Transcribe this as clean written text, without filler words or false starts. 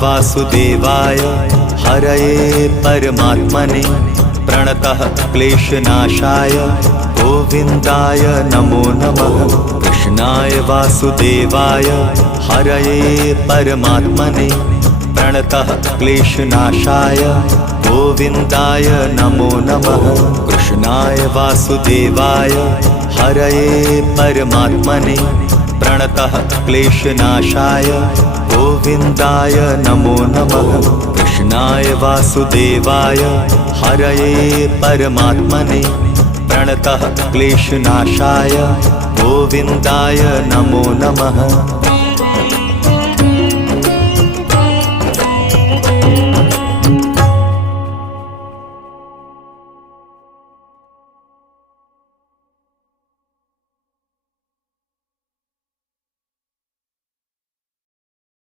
वासुदेवाय हरये परमात्मने प्रणतः क्लेशनाशाय गोविन्दाय नमो नमः। कृष्णाय वासुदेवाय हरये परमात्मने प्रणतः क्लेशनाशाय गोविन्दाय नमो नमः। कृष्णाय वासुदेवाय हरये परमात्मने प्रणतः क्लेशनाशाय गोविन्दाय नमो नमः। कृष्णाय वासुदेवाय हरये परमात्मने प्रणतः क्लेशनाशाय गोविन्दाय नमो नमः।